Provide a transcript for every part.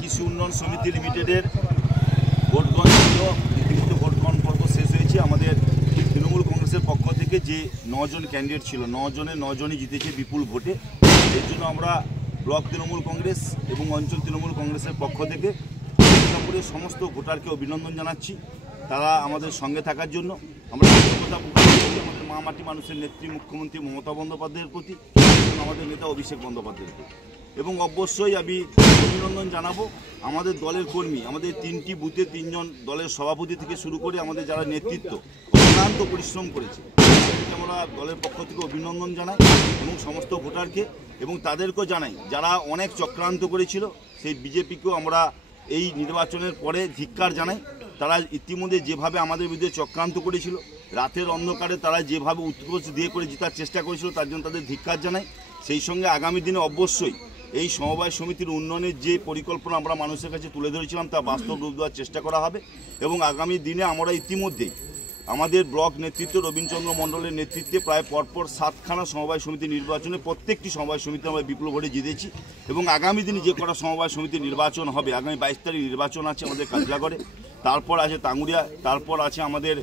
কৃষি উন্নয়ন সমিতি লিমিটেডের ভোটগ্রহণ ছিল, রীতিমতো ভোটগ্রহণ পর্ব শেষ হয়েছে। আমাদের তৃণমূল কংগ্রেসের পক্ষ থেকে যে 9 জন ক্যান্ডিডেট ছিল, 9 জনের 9 জনই জিতেছে বিপুল ভোটে। এর জন্য আমরা ব্লক তৃণমূল কংগ্রেস এবং অঞ্চল তৃণমূল কংগ্রেসের পক্ষ থেকে দুর্গাপুরের সমস্ত ভোটারকে অভিনন্দন জানাচ্ছি তারা আমাদের সঙ্গে থাকার জন্য। আমরা কৃতজ্ঞতা প্রকাশ করছি আমাদের মা মাটি মানুষের নেত্রী মুখ্যমন্ত্রী মমতা বন্দ্যোপাধ্যায়ের প্রতি এবং আমাদের নেতা অভিষেক বন্দ্যোপাধ্যায়ের প্রতি। এবং অবশ্যই আমি অভিনন্দন জানাবো আমাদের দলের কর্মী, আমাদের 3টি বুথে 3 জন দলের সভাপতি থেকে শুরু করে আমাদের যারা নেতৃত্ব অক্লান্ত পরিশ্রম করেছে তাদেরকে আমরা দলের পক্ষ থেকে অভিনন্দন জানাই এবং সমস্ত ভোটারকে, এবং তাদেরকেও জানাই যারা অনেক চক্রান্ত করেছিল সেই বিজেপিকেও আমরা এই নির্বাচনের পরে ধিক্কার জানাই। তারা ইতিমধ্যে যেভাবে আমাদের বিরুদ্ধে চক্রান্ত করেছিল, রাতের অন্ধকারে তারা যেভাবে উৎকোচ দিয়ে করে জেতার চেষ্টা করেছিল তার জন্য তাদের ধিক্কার জানাই। সেই সঙ্গে আগামী দিনে অবশ্যই এই সমবায় সমিতির উন্নয়নের যে পরিকল্পনা আমরা মানুষের কাছে তুলে ধরেছিলাম তা বাস্তব রূপ দেওয়ার চেষ্টা করা হবে। এবং আগামী দিনে আমরা ইতিমধ্যেই আমাদের ব্লক নেতৃত্ব রবীন্দ্রচন্দ্র মণ্ডলের নেতৃত্বে প্রায় পরপর 7খানা সমবায় সমিতি নির্বাচনে প্রত্যেকটি সমবায় সমিতি আমরা বিপুল ভোটে জিতেছি। এবং আগামী দিনে যে কটা সমবায় সমিতির নির্বাচন হবে, আগামী 22 তারিখ নির্বাচন আছে আমাদের কাজলাগড়ে, তারপর আছে টাঙ্গুরিয়া, তারপর আছে আমাদের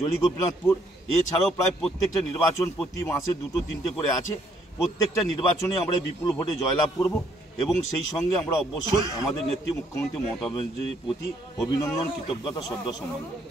জলি গোপীনাথপুর। এছাড়াও প্রায় প্রত্যেকটা নির্বাচন প্রতি মাসে 2-3টে করে আছে। প্রত্যেকটা নির্বাচনে আমরা বিপুল ভোটে জয়লাভ করব এবং সেই সঙ্গে আমরা অবশ্যই আমাদের নেত্রী মুখ্যমন্ত্রী মমতা ব্যানার্জির প্রতি অভিনন্দন, কৃতজ্ঞতা, শ্রদ্ধা সম্মান করব।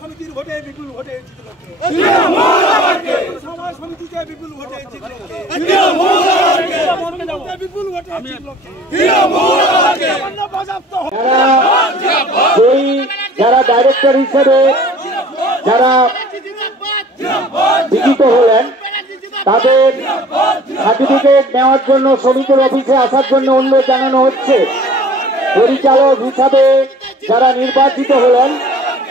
সমিতির ভোটে বিপুল ভোটে বিপুল ভোটে যারা ডাইরেক্টর হিসেবে যারা বিজিত হলেন তাদের সার্টিফিকেট নেওয়ার জন্য সমিতির অফিসে আসার জন্য অনুরোধ জানানো হচ্ছে। পরিচালক হিসাবে যারা নির্বাচিত হলেন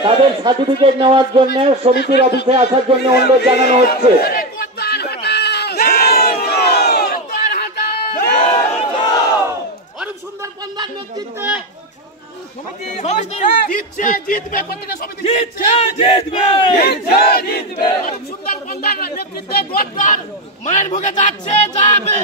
তাদের সার্টিফিকেট নেওয়ার জন্য সমিতির অফিসে আসার জন্য অনুরোধ জানানো হচ্ছে। মায়ের ভোগে যাচ্ছে যাবে